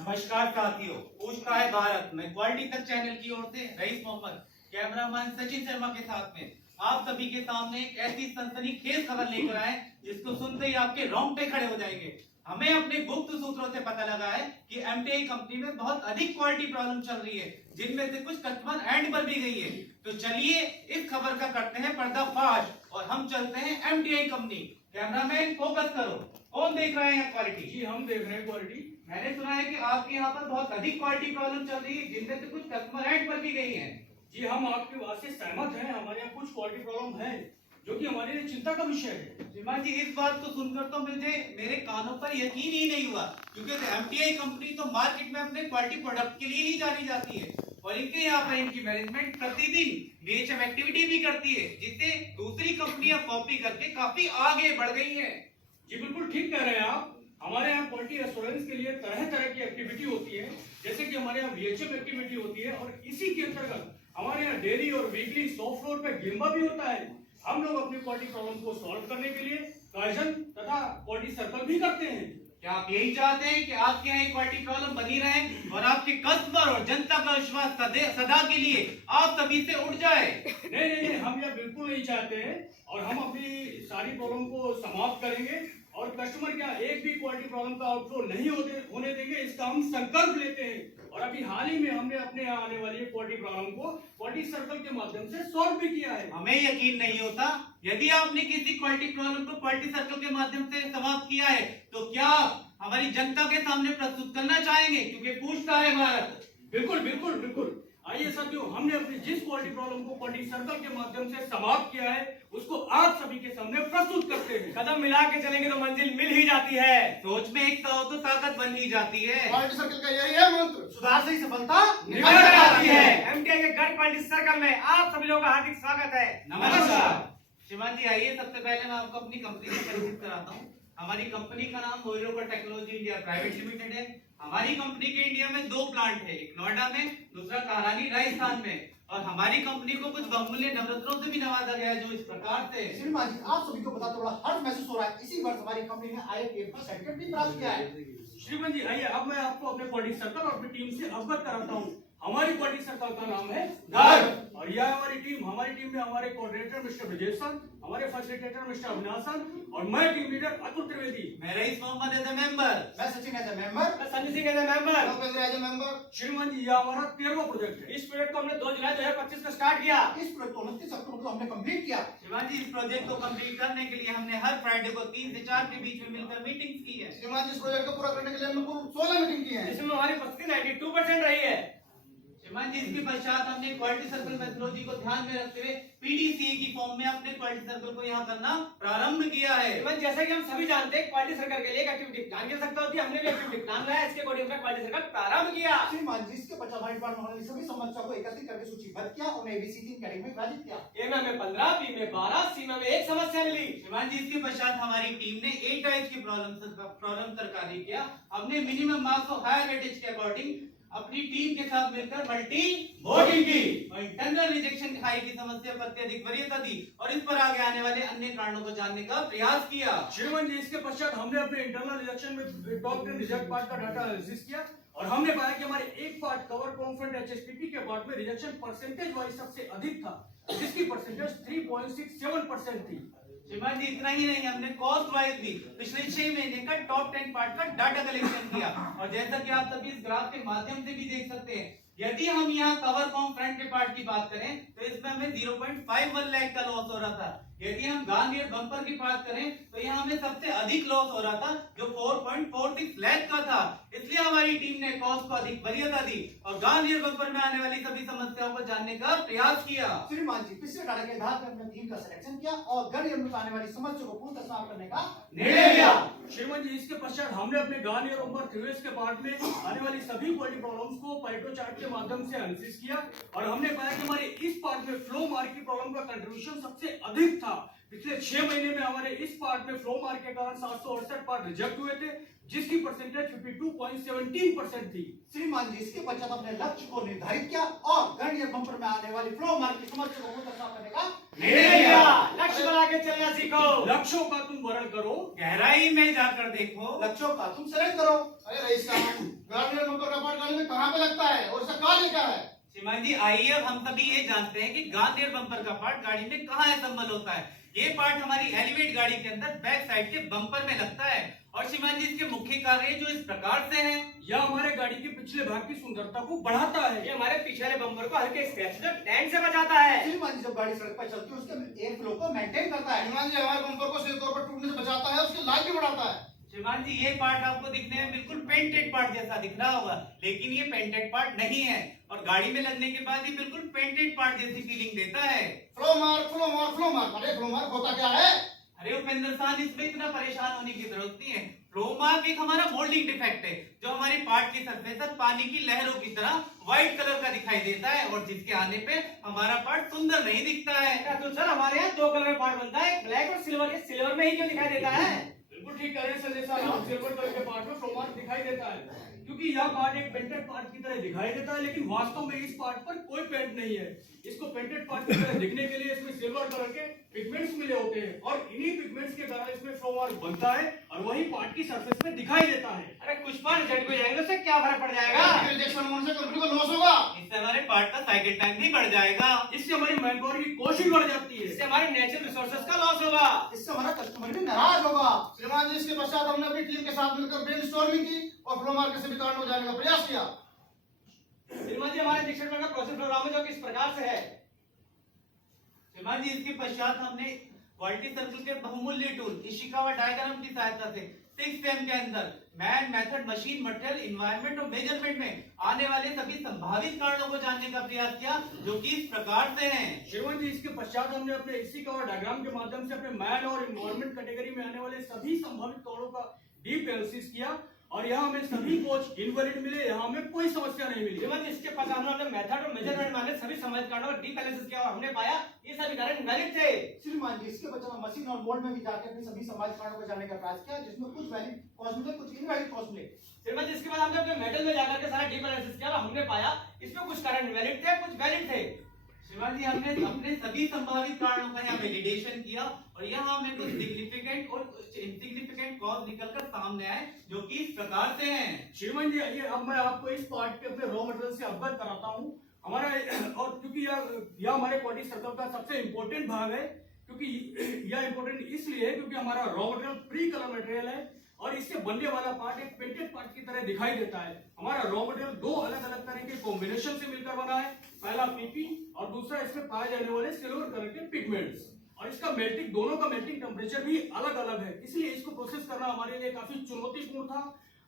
नमस्कार साथियों, पूछता है भारत में क्वालिटी तक चैनल की ओर से रईस मोहम्मद, कैमरामैन सचिन शर्मा के साथ में आप सभी के सामने एक ऐसी सनसनीखेज खबर लेकर आए जिसको सुनते ही आपके रोंगटे खड़े हो जाएंगे। हमें अपने गुप्त सूत्रों से पता लगा है कि एमटीआई कंपनी में बहुत अधिक क्वालिटी प्रॉब्लम चल रही है, जिनमें से कुछ कस्टमर एंड पर भी गई है। तो चलिए इस खबर का करते हैं पर्दाफाश और हम चलते हैं एमटीआई कंपनी। कैमरामैन फोकस करो, कौन देख रहे हैं क्वालिटी? जी हम देख रहे हैं क्वालिटी। मैंने सुना है कि आपके यहाँ पर बहुत अधिक क्वालिटी प्रॉब्लम चल रही है, जिनमें से कुछ कस्टमर एंड पर भी गई हैं। जी हम आपकी बात से सहमत हैं। हमारे यहाँ कुछ क्वालिटी प्रॉब्लम है जो कि हमारे लिए चिंता का विषय है। श्रीमान जी, इस बात को सुनकर तो मुझे मेरे कानों पर यकीन ही नहीं हुआ, क्योंकि एमटीआई कंपनी तो मार्केट में अपने क्वालिटी प्रोडक्ट के लिए ही जानी जाती है और इनके यहाँ पर इनकी मैनेजमेंट प्रतिदिन डीएचएम एक्टिविटी भी करती है, जिससे दूसरी कंपनियां कॉपी करके काफी आगे बढ़ गई है। जी बिल्कुल ठीक कह रहे हैं आप। हमारे यहाँ क्वालिटी एश्योरेंस के लिए तरह तरह की एक्टिविटी होती है, जैसे कि हमारे यहाँ वीएचएम एक्टिविटी होती है और इसी के अंतर्गत हमारे यहाँ डेली और वीकली सॉफ्ट फ्लोर पे गिम्बा भी होता है। हम लोग अपनी क्वालिटी प्रॉब्लम को सॉल्व करने के लिए काइजन तथा क्वालिटी सर्कल भी करते हैं। क्या आप यही चाहते हैं कि आपके यहाँ क्वालिटी प्रॉब्लम बनी रहे और आपके कस्टमर और जनता का विश्वास सदा के लिए आप सभी से उठ जाए? नहीं, हम यह बिल्कुल नहीं चाहते हैं और हम अपनी सारी प्रॉब्लम को समाप्त करेंगे और कस्टमर क्या एक भी क्वालिटी प्रॉब्लम का आउटफ्लो नहीं होने देंगे, इसका हम संकल्प लेते हैं। और अभी हाल ही में हमने अपने यहाँ आने वाली क्वालिटी प्रॉब्लम को क्वालिटी सर्कल के माध्यम से सॉल्व भी किया है। हमें यकीन नहीं होता, यदि आपने किसी क्वालिटी प्रॉब्लम को क्वालिटी सर्कल के माध्यम से समाप्त किया है तो क्या हमारी जनता के सामने प्रस्तुत करना चाहेंगे? क्योंकि पूछता है भारत। बिल्कुल। आइए साथियों, हमने अपनी जिस क्वालिटी प्रॉब्लम को क्वालिटी सर्कल के माध्यम से समाप्त किया है उसको आप सभी के सामने प्रस्तुत करते हैं। कदम मिला के चलेंगे तो मंजिल मिल ही जाती है। सोच में एक तो ताकत बन ही जाती है। क्वालिटी सर्कल का यही है मंत्र, सुधार से ही सफलता निकल जाती है। एमटीआई के गढ़ क्वालिटी सर्कल में आप सभी लोगों का हार्दिक स्वागत है। नमस्कार श्रीमान जी, आइए सबसे पहले मैं आपको अपनी कंपनी से परिचित कराता हूँ। हमारी कंपनी का नाम होइरोका टेक्नोलॉजी इंडिया प्राइवेट लिमिटेड है। हमारी कंपनी के इंडिया में 2 प्लांट है, एक नोएडा में, दूसरा कहारानी राजस्थान में। और हमारी कंपनी को कुछ बहुमूल्य नवरत्नों से भी नवाजा गया है, जो इस प्रकार से। श्रीमान जी, आप सभी को बताते बड़ा हर्ष महसूस हो रहा है। इसी वर्ष हमारी कंपनी ने IFTF का सर्टिफिकेट भी प्राप्त किया है। श्रीमान जी आइए, अब मैं आपको अपने क्वालिटी सर्कल और अपनी टीम से अवगत कराता हूँ। हमारी क्वालिटी सर्कल का नाम है गर्व और यह हमारी टीम में हमारे कोऑर्डिनेटर मिस्टर ब्रजेश सर, हमारे फैसिलिटेटर मिस्टर अविनाश सर और मैं टीम लीडर अतुल त्रिवेदी। मैं Rais Mohammad as a member, मैं सचिन एज ए मेंबर, मैं Sanjay Singh as a member, Bhupendra as a member. श्रीमान जी यह हमारा 13वां प्रोजेक्ट है। इस प्रोजेक्ट को हमने 2 जुलाई 2025 को स्टार्ट किया। इस प्रोजेक्ट को 29 अक्टूबर को हमने कंप्लीट किया। श्रीमान जी, इस प्रोजेक्ट को कंप्लीट करने के लिए हमने हर फ्राइडे को 3 से 4 के बीच में मिलकर मीटिंग्स की है। श्रीमान जी, इस प्रोजेक्ट को पूरा करने के लिए हमने कुल 16 मीटिंग की है, जिसमें हमारी उपस्थिति 92% रही है। श्रीमान जी, इसके पश्चात हमने क्वालिटी सर्कल मेथोडोलॉजी को ध्यान में रखते हुए पीडीसीए की फॉर्म में अपने क्वालिटी सर्कल को यहाँ करना प्रारंभ किया है। जैसा कि हम सभी जानते हैं, क्वालिटी सर्कल के लिए एक एक्टिविटी प्लान कर सकता होती है। हमने भी एक्टिविटी प्लान बनाया, इसके अकॉर्डिंग हमने क्वालिटी सर्कल प्रारंभ किया। श्रीमान जी, इसके पश्चात हमारे डिपार्टमेंट वालों ने सभी समस्याओं को एकत्रित करके सूचीबद्ध किया और एबीसी 3 कैटेगरी में विभाजित किया। ए में 15, बी में 12, सी में 1 समस्या मिली। श्रीमान जी, इसके पश्चात हमारी टीम ने 8 टाइप्स की प्रॉब्लम सरकारी किया। हमने मिनिमम मार्क्स और हायर वेटेज के अकॉर्डिंग अपनी टीम के साथ मिलकर मल्टी वोटिंग की और इंटरनल रिजेक्शन खाई की समस्या पर अत्यधिक वरीयता दी और इस पर आगे आने वाले अन्य कारणों को जानने का प्रयास किया। श्रीमान जी, इसके पश्चात हमने अपने इंटरनल रिजेक्शन में टॉप 10 रिजेक्ट पार्ट का डाटा एनालिसिस किया और हमने पाया कि हमारे एक पार्ट कवर कॉन्फ्रेंट HSPP के पार्ट में रिजेक्शन परसेंटेज वाइज सबसे अधिक था, जिसकी परसेंटेज 3.67% थी। श्रीमान जी, इतना ही नहीं, हमने कॉस्ट वाइज भी पिछले 6 महीने का टॉप 10 पार्ट का डाटा कलेक्शन किया और जैसा कि आप सभी इस ग्राफ के माध्यम से भी देख सकते हैं, यदि हम यहाँ कवर कॉम फ्रंट के पार्ट की बात करें तो इसमें हमें 0.51 लाख का लॉस हो रहा था। यदि हम गार्नियर बम्पर की बात करें तो यहाँ हमें सबसे अधिक लॉस हो रहा था, जो 4.46 लाख का था। इसलिए हमारी टीम ने कॉस्ट को अधिक वरीयता दी और गार्नियर बम्पर में आने वाली सभी समस्याओं को जानने का प्रयास किया। श्रीमान जी, पिछले डाटा के आधार पर हमने टीम का सिलेक्शन किया और गढ़ में आने वाली समस्या को पूर्णतः समाप्त करने का निर्णय लिया। श्रीमान जी, इसके पश्चात हमने अपने गार्नियर बम्पर 3S के पार्ट में आने वाली सभी क्वालिटी प्रॉब्लम्स को पैरेटो चार्ट के माध्यम से एनालिसिस किया और हमने पाया कि हमारे इस पार्ट में फ्लो मार्क की प्रॉब्लम का कंट्रीब्यूशन सबसे अधिक था। पिछले 6 महीने में हमारे इस पार्ट में फ्लो मार्क के कारण 768 पार्ट रिजेक्ट हुए थे, जिसकी परसेंटेज 52.17% थी। श्रीमान जी, इसके पश्चात अपने लक्ष्य को निर्धारित किया और गार्नियर बम्पर में आने वाली फ्लो मार्क की समस्या को पूर्णतः समाप्त करने का निर्णय लिया। लक्ष्य बना के चलना सीखो, लक्ष्यों का तुम वर्ण करो, गहराई में जाकर देखो, लक्ष्यों का तुम सेलेक्ट करो। अरे रईस साहब, गार्नियर बम्पर का पार्ट गाड़ी में कहाँ पे लगता है और इसका कार्य क्या है? श्रीमान जी आइए, अब हम सभी ये जानते हैं कि गार्नियर बम्पर का पार्ट गाड़ी में कहाँ असेंबल होता है। ये पार्ट हमारी एलिवेट गाड़ी के अंदर बैक साइड के बम्पर में लगता है। और श्रीमान जी इसके मुख्य कार्य जो इस प्रकार से हैं। यह हमारे गाड़ी के पिछले भाग की सुंदरता को बढ़ाता है। ये हमारे पीछे वाले बम्पर को हल्के स्क्रैच से डेंट से बचाता है। श्रीमान जी जब गाड़ी सड़क पर चलती है उसके एयर फ्लो को मेंटेन करता है। श्रीमान जी हमारे बम्पर को सीधे तौर पर टूटने से बचाता है, उसकी लाइफ भी बढ़ाता है। श्रीमान जी ये पार्ट आपको दिखने में बिल्कुल पेंटेड पार्ट जैसा दिख रहा होगा, लेकिन ये पेंटेड पार्ट नहीं है और गाड़ी में लगने के बाद ये बिल्कुल पेंटेड पार्ट जैसी फीलिंग देता है। Flow mark, flow mark, flow mark. अरे फ्लो मार्क होता क्या है? अरे उपेंद्र साहब, इसमें इतना परेशान होने की जरूरत नहीं है। फ्लो मार्क एक हमारा मोल्डिंग डिफेक्ट है जो हमारी पार्ट की सरफेस पर पानी की लहरों की तरह व्हाइट कलर का दिखाई देता है और जिसके आने पे हमारा पार्ट सुंदर नहीं दिखता है। तो सर हमारे यहाँ दो कलर में पार्ट बनता है, ब्लैक और सिल्वर। ये सिल्वर में ही क्यों दिखाई देता है? बिल्कुल ठीक कह रहे हैं संजय साहब, सिल्वर कलर के पार्ट में फ्लो मार्क दिखाई देता है क्योंकि यह पार्ट एक पेंटेड पार्ट की तरह दिखाई देता है, लेकिन वास्तव में इस पार्ट पर कोई पेंट नहीं है। इसको पेंटेड पार्ट की तरह दिखने के लिए इसमें सिल्वर कलर के पिगमेंट्स मिले होते हैं और इन्हीं पिगमेंट्स के कारण इसमें फ्लो मार्क बनता है और वही पार्ट की सरफेस में दिखाई देता है। अरे कुछ पार्ट झट को जाएंगे, उससे क्या फर्क पड़ जाएगा? रिजेक्शन होने से कंपनी को लॉस होगा। इससे हमारे पार्ट का साइकिल टाइम भी बढ़ जाएगा। इससे हमारी मैन पावर की कॉस्ट भी बढ़ जाती है। इससे हमारे नेचुरल रिसोर्सेज का लॉस होगा। इससे हमारा कस्टमर भी नाराज होगा। श्रीमान जी इसके पश्चात हमने अपनी टीम के साथ मिलकर ब्रेनस्टॉर्मिंग की और फ्लो मार्क के सभी कारणों को जानने का प्रयास किया। श्रीमान जी हमारे दीक्षित का प्रोसेस प्रोग्राम है जो किस प्रकार से है। श्रीमान जी इसके पश्चात हमने क्वालिटी सर्कल के बहुमूल्य टूल इशिकावा डायग्राम की सहायता से 6M के अंदर man, method, machine, material, environment और मेजरमेंट में आने वाले सभी संभावित कारणों को जानने का प्रयास किया जो कि इस प्रकार से हैं। श्रीमान जी इसके पश्चात हमने अपने इसी कवर डायग्राम के माध्यम से अपने मैन और इन्वायरमेंट कैटेगरी में आने वाले सभी संभावित कारणों का डीप एनालिसिस किया और यहाँ हमें सभी कोच इनवैलिड मिले, यहाँ हमें कोई समस्या नहीं मिली। श्रीमान जी इसके पास हमने मेथड और मेजरमेंट में सभी संभावित कारणों का डीप एनालिसिस किया और हमने पाया ये सभी कारण वैलिड थे। श्रीमान जी इसके बच्चा मशीन और मोल्ड में भी जाकर अपने सभी समाज कारणों को जानने का प्रयास किया जिसमें कुछ वैलिड कॉस्ट मिले, कुछ इनवैलिड कॉस्ट मिले। श्रीमान जी इसके बाद हमने अपने मेटल में जाकर के सारा डीप एनालिसिस किया और हमने पाया इसमें कुछ कारण वैलिड थे, कुछ वैलिड थे। श्रीमान जी हमने अपने सभी संभावित कारणों का यहाँ वैलिडेशन किया और यहाँ हमें कुछ सिग्निफिकेंट और इनसिग्निफिकेंट कॉज निकलकर सामने आए जो कि इस प्रकार से हैं। श्रीमान जी आइए अब मैं आपको इस पार्ट के अपने रॉ मटेरियल से अवगत कराता हूँ हमारा। और क्योंकि यह हमारे क्वालिटी सर्कल का सबसे इम्पोर्टेंट भाग है, क्योंकि यह इम्पोर्टेंट इसलिए है क्योंकि हमारा raw material pre colour material है और इससे बनने वाला पार्ट एक पेंटेड पार्ट की तरह दिखाई देता है। हमारा रॉ मटेरियल दो अलग अलग तरह के कॉम्बिनेशन से मिलकर बना है, पहला पीपी और दूसरा इसमें पाए जाने वाले सिल्वर कलर के पिगमेंट्स। और इसका मेल्टिंग, दोनों का मेल्टिंग टेम्परेचर भी अलग अलग है, इसलिए इसको प्रोसेस करना हमारे लिए काफी चुनौतीपूर्ण था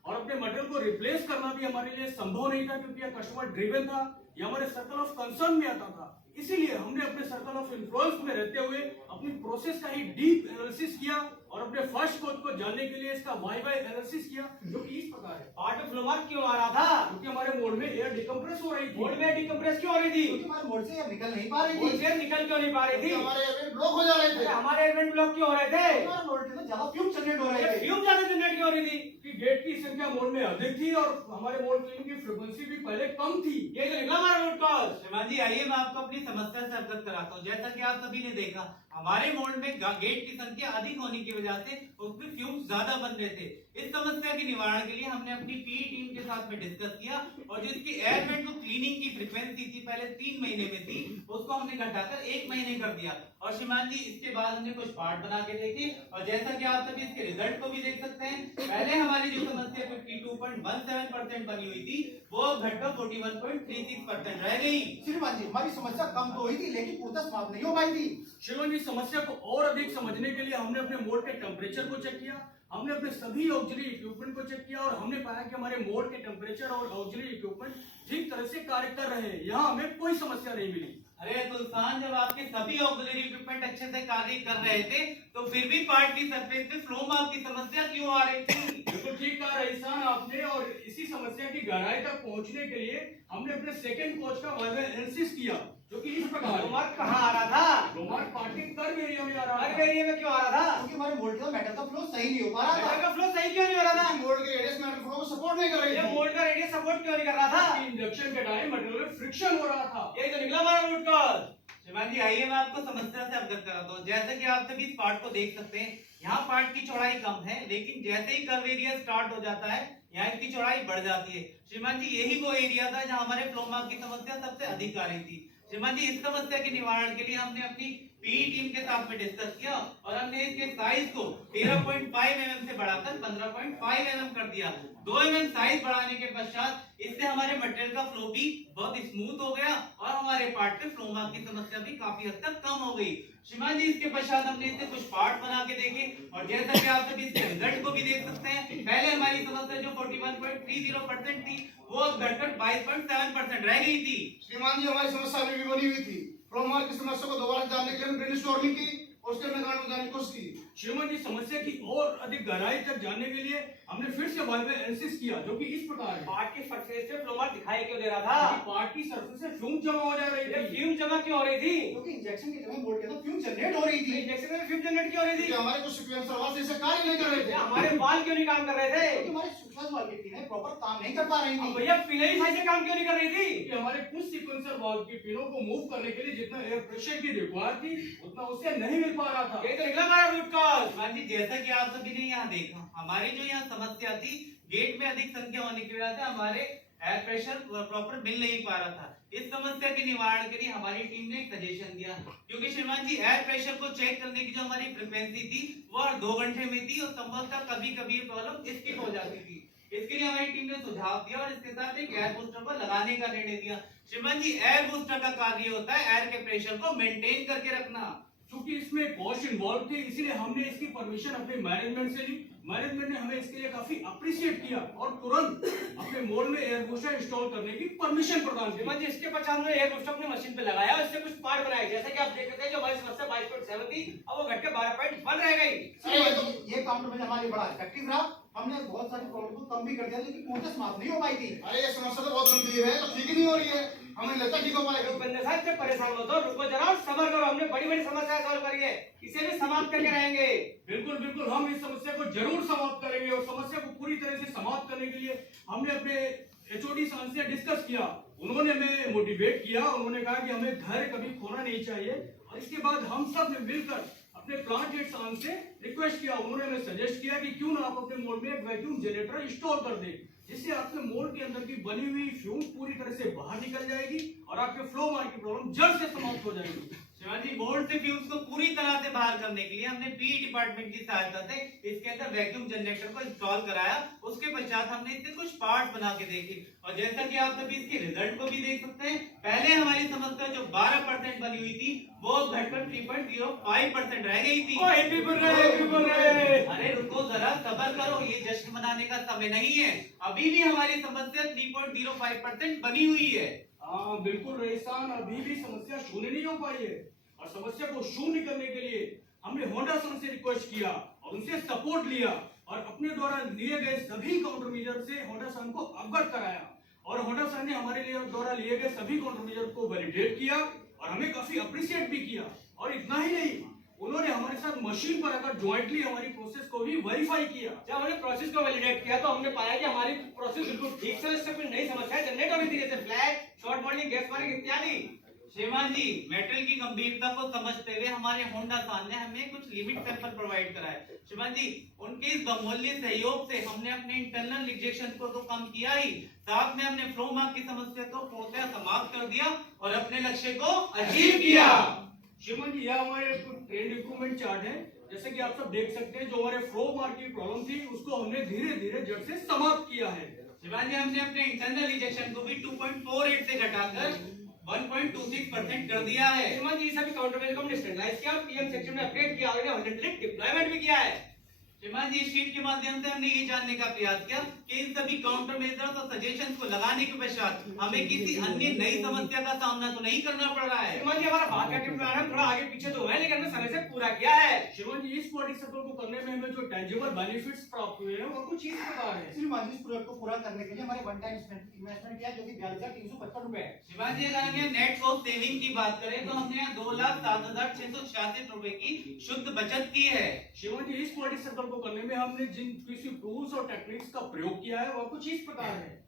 और अपने मटेरियल को रिप्लेस करना भी हमारे लिए संभव नहीं था क्योंकि यह कस्टमर ड्रिवन था, यह हमारे सर्कल ऑफ कंसर्न में आता था। इसीलिए हमने अपने सर्कल ऑफ इन्फ्लुएंस में रहते हुए अपनी प्रोसेस का ही डीप एनालिसिस किया और अपने फर्स्ट कोच को जानने के लिए इसका वाई एनालिसिस किया जो कि इस प्रकार है। पार्ट में फ्लो मार्क क्यों आ रहा था? क्योंकि हमारे मोड में एयर डिकम्प्रेस हो रही थी। मोड में डिकम्प्रेस क्यों हो रही थी? क्योंकि हमारे मोड से ये निकल नहीं पा रही मोड थी। से निकल क्यों नहीं पा रही थी? हमारे एयरवेंट ब्लॉक हो जा रहे थे। हमारे एयरवेंट ब्लॉक क्यों हो रहे थे? हमारा मोड के अंदर ज्यादा फ्यूम जनरेट हो रहे थे। फ्यूम ज्यादा जनरेट क्यों हो रही थी? कि गेट की संख्या मोड में अधिक थी और हमारे मोड क्लीन की फ्रीक्वेंसी भी पहले कम थी। ये तो निकला हमारा रूट कॉज। श्रीमान जी आइए मैं आपको अपनी समस्या से अवगत कराता हूँ। जैसा कि आप सभी ने देखा हमारे मोड में गेट की संख्या अधिक होने की वजह से उसमें फ्यूम्स ज्यादा बन रहे थे। इस समस्या के निवारण के लिए हमने अपनी पीई टीम के साथ में डिस्कस किया और जो इसकी एयरवेंट को क्लीनिंग की फ्रीक्वेंसी थी पहले 3 महीने में थी उसको हमने घटाकर 1 महीने कर दिया। और श्रीमान जी इसके बाद हमने कुछ पार्ट बना के देखे और जैसा कि आप सभी इसके रिजल्ट को भी देख सकते हैं, पहले हमारी जो समस्या 52.17% बनी हुई थी वो घटकर 41.36% रह गई। श्रीमान जी हमारी समस्या कम तो हुई थी लेकिन पूर्णतः समाप्त नहीं हो पाई थी। श्रीमान जी समस्या को और अधिक समझने के लिए हमने अपने मोड के टेम्परेचर को चेक किया, हमने अपने सभी ऑक्सिलरी इक्विपमेंट को चेक किया और हमने पाया कि हमारे मोड के टेम्परेचर और ऑक्सिलरी इक्विपमेंट ठीक तरह से कार्य कर रहे हैं, यहाँ हमें कोई समस्या नहीं मिली। अरे सुल्तान, जब आपके सभी ऑक्सिलरी इक्विपमेंट अच्छे से कार्य कर रहे थे तो फिर भी पार्ट की सरफेस पे फ्लो मार्क की समस्या क्यों आ रही थी? बिल्कुल ठीक कहा रईसान आपने और इसी समस्या की गहराई तक पहुंचने के लिए हमने अपने सेकंड कोच का एनालिसिस किया जो कि इस प्रकार फ्लो मार्क कहाँ आ रहा था? फ्लो मार्क पार्ट के कर्व एरिया में आ रहा कर्व है। एरिया में क्यों आ रहा था? क्योंकि हमारे मोड का मेटल का फ्लो सही नहीं हो पा रहा मेटल था। का फ्लो सही क्यों नहीं हो रहा था? मोड के रेडियस मेटल फ्लो को सपोर्ट नहीं कर रही ये थी। मोड का रेडियस सपोर्ट क्यों नहीं कर रहा था? इंडक्शन के टाइम मटेरियल में फ्रिक्शन हो रहा था। ये तो निकला हमारा रूट कॉज। श्रीमान जी आइए मैं आपको समस्या से अवगत कराता हूँ। जैसे कि आप सभी इस पार्ट को देख सकते हैं, यहाँ पार्ट की चौड़ाई कम है लेकिन जैसे ही कर्व एरिया स्टार्ट हो जाता है यहाँ इसकी चौड़ाई बढ़ जाती है। श्रीमान जी यही वो एरिया था जहाँ हमारे फ्लो मार्क की समस्या सबसे अधिक आ रही थी। श्रीमान जी इस समस्या के निवारण के लिए हमने अपनी पीई टीम के साथ में डिस्कस किया और हमने इसके साइज को 13.5 mm से बढ़ाकर 15.5 mm कर दिया। 2 mm साइज बढ़ाने के पश्चात इससे हमारे मटेरियल का फ्लो भी बहुत स्मूथ हो गया और हमारे पार्ट पे फ्लो मार्क की समस्या भी काफी हद तक कम हो गई। श्रीमान जी इसके पश्चात हमने इससे कुछ पार्ट बना के देखे और जैसा कि आप सभी इसके रिजल्ट को भी देख सकते हैं, पहले हमारी समस्या जो 41.30% थी वो अब घटकर 22.7% रह गई थी। श्रीमान जी हमारी समस्या अभी भी बनी हुई थी। फ्लो मार्क की समस्या को दोबारा जानने के लिए ब्रेनस्टॉर्मिंग की और उसके निकारण को जानने की कोशिश की। श्रीमान जी समस्या की और अधिक गहराई तक जानने के लिए हमने फिर से वाल्व एनालिसिस किया जो कि इस प्रकार है। पार्ट की सरफेस पे फ्लो मार्क दिखाई क्यों दे रहा था? पार्ट की सरफेस से फ्यूम जमा हो जा रही ये थी। फ्यूम जमा क्यों हो रही थी? क्योंकि इंजेक्शन की जगह बोल्ट के अंदर फ्यूम जनरेट हो रही थी। इंजेक्शन में फ्यूम जनरेट क्यों हो रही थी? क्योंकि हमारे कुछ सीक्वेंसर वाल्व ऐसे कार्य नहीं कर रहे थे। हमारे बाल क्यों नहीं काम कर रहे थे? क्योंकि हमारे सूक्ष्म वाल्व की टीमें प्रॉपर काम नहीं कर पा रही अब थी। भैया पिलई सही से काम क्यों नहीं कर रही थी? कि हमारे कुछ सीक्वेंसर वाल्व की पिनों को मूव करने के लिए जितना एयर प्रेशर की रिक्वायर थी उतना उसे नहीं मिल पा रहा था। ये तो निकला हमारा रूट कॉज। श्रीमान जी जैसा कि आप सभी ने यहाँ देखा, हमारी जो यहाँ समस्या थी गेट में अधिक संख्या होने की वजह से हमारे एयर प्रेशर प्रॉपर मिल नहीं पा रहा था। इस समस्या के निवारण के लिए हमारी टीम ने एक सजेशन दिया, क्योंकि श्रीमान जी एयर प्रेशर को चेक करने की जो हमारी फ्रिक्वेंसी थी वो 2 घंटे में थी और संभवतः कभी कभी ये प्रॉब्लम स्किप हो जाती थी। इसके लिए हमारी टीम ने सुझाव दिया और इसके साथ एक एयर बूस्टर को लगाने का निर्णय दिया। श्रीमान जी एयर बूस्टर का कार्य होता है एयर के प्रेशर को मेंटेन करके रखना। क्योंकि इसमें कॉस्ट इन्वॉल्व थी इसलिए हमने इसकी परमिशन अपने मैनेजमेंट से ली। मैनेजमेंट ने हमें इसके लिए काफी अप्रिशिएट किया और तुरंत अपने मोड में एयर बूस्टर इंस्टॉल करने की परमिशन प्रदान की। श्रीमान जी इसके पश्चात हमने एयर बूस्टर अपनी मशीन पे लगाया और इससे कुछ पार्ट बनाए, जैसे कि आप देख सकते हैं जो हमारी समस्या 22.7 थी अब वो घट के 12.1 रह गई। ये काउंटर में हमारे बड़ा इफेक्टिव रहा। हमने बहुत सारी प्रॉब्लम को कम भी कर दिया लेकिन पहुंचे समाप्त नहीं हो पाई थी। अरे ये समस्या तो बहुत गंभीर है, तो ठीक ही नहीं हो रही है। हमें लगता है ठीक हो पाएगा। बंदे साहब से परेशान मत हो, रुको जरा और सब्र करो। हमने बड़ी बड़ी समस्या सॉल्व करी है, इसे भी समाप्त करके रहेंगे। बिल्कुल बिल्कुल हम इस समस्या को जरूर समाप्त करेंगे और समस्या को पूरी तरह से समाप्त करने के लिए हमने अपने एचओडी साहब से डिस्कस किया। उन्होंने हमें मोटिवेट किया, उन्होंने कहा कि हमें धैर्य कभी खोना नहीं चाहिए और इसके बाद हम सब ने मिलकर अपने प्लांट हेड साहब से रिक्वेस्ट किया। उन्होंने हमें सजेस्ट किया कि क्यों ना आप अपने मोड में एक वैक्यूम जनरेटर इंस्टॉल कर दें, जिससे आपके मोड के अंदर की बनी हुई फ्यूम पूरी तरह से बाहर निकल जाएगी और आपके फ्लो मार्क की प्रॉब्लम जड़ से समाप्त हो जाएगी। श्रीमान जी मोल्ड से फ्यूम्स को पूरी तरह से बाहर करने के लिए हमने पीई डिपार्टमेंट की सहायता से इसके अंदर वैक्यूम जनरेटर को इंस्टॉल कराया। उसके पश्चात हमने इससे कुछ पार्ट बना के देखे और जैसा कि आप सभी इसके रिजल्ट को भी देख सकते हैं, पहले हमारी समस्या जो 12% बनी हुई थी वो घटकर 3.05% रह गई थी। अरे रुको जरा सब्र करो, ये जश्न मनाने का समय नहीं है। अभी भी हमारी समस्या 3.05% बनी हुई है। हाँ बिल्कुल रेहसान, अभी भी समस्या शून्य नहीं हो पाई है और समस्या को शून्य करने के लिए हमने होंडा सन से रिक्वेस्ट किया और उनसे सपोर्ट लिया और अपने द्वारा लिए गए सभी काउंटर मेजर से होंडा सन को अवगत कराया और होंडा सन ने हमारे लिए द्वारा लिए गए सभी काउंटर मेजर को वैलिडेट किया और हमें काफी अप्रिशिएट भी किया। और इतना ही नहीं, उन्होंने हमारे साथ मशीन पर आकर ज्वाइंटली हमारी प्रोसेस को भी वेरीफाई किया। जब हमने प्रोसेस को वैलिडेट किया तो हमने पाया कि हमारी प्रोसेस बिल्कुल ठीक से, इससे कोई नई समस्याएं जनरेट हो रही थी, जैसे flash, short modelling, gas marking इत्यादि। श्रीमान जी मेटेरियल की गंभीरता को समझते हुए हमारे होंडा सान ने हमें कुछ लिमिट सैंपल प्रोवाइड कराए। श्रीमान जी उनके इस बहुमूल्य सहयोग से हमने अपने इंटरनल रिजेक्शन को तो कम किया ही, साथ में हमने फ्लो मार्क की समस्या को पूर्णतः समाप्त कर दिया और अपने लक्ष्य को अचीव किया। श्रीमान जी यह हमारे ट्रेंड इम्प्रूवमेंट चार्ट है। जैसे कि आप सब देख सकते हैं, जो हमारे फ्लो मार्क की प्रॉब्लम थी उसको हमने धीरे धीरे जड़ से समाप्त किया है। श्रीमान जी हमने अपने इंटरनल रिजेक्शन को भी 2.48 से घटाकर 1.26% कर दिया है। श्रीमान जी सभी काउंटर मेजर को हमने स्टैंडर्डाइज किया, पीएम सेक्शन में अपडेट किया और 100% डिप्लॉयमेंट भी किया है। श्रीमान जी शीट के माध्यम से हमने ये जानने का प्रयास किया कि इन सभी काउंटर मेजर्स और सजेशंस को लगाने के पश्चात हमें किसी अन्य नई समस्या का सामना तो नहीं करना पड़ रहा है। श्रीमान जी हमारा बात का प्लान है थोड़ा आगे पीछे तो है लेकिन हमने समय से पूरा किया है। श्रीमान जी इस क्वालिटी सर्कल को करने में हमें जो टेंजिबल बेनिफिट्स प्राप्त हुए हैं वो कुछ इस प्रकार है। श्रीमान जी इस प्रोजेक्ट को पूरा करने के लिए हमारे वन टाइम इन्वेस्टमेंट किया जो कि 42,355 रुपए है। श्रीमान जी अगर हम नेट कॉस्ट सेविंग की बात करें तो हमने यहाँ 2,07,666 रुपए की शुद्ध बचत की है। श्रीमान जी इस क्वालिटी सर्कल को करने में हमने जिन किसी टूल्स और टेक्निक्स का प्रयोग किया है वह कुछ इस प्रकार है।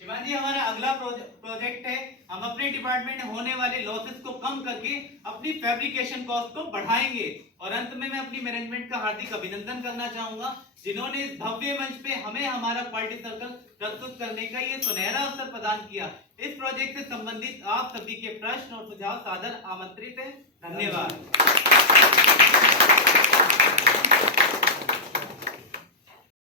श्रीमान जी हमारा अगला प्रोजेक्ट है, हम अपने डिपार्टमेंट में होने वाले लॉसेस को कम करके अपनी फैब्रिकेशन कॉस्ट को बढ़ाएंगे और अंत में मैं अपनी मैनेजमेंट का हार्दिक अभिनंदन करना चाहूंगा, जिन्होंने इस भव्य मंच पे हमें हमारा क्वालिटी सर्कल प्रस्तुत करने का ये सुनहरा अवसर प्रदान किया। इस प्रोजेक्ट से संबंधित आप सभी के प्रश्न और सुझाव सादर आमंत्रित है। धन्यवाद।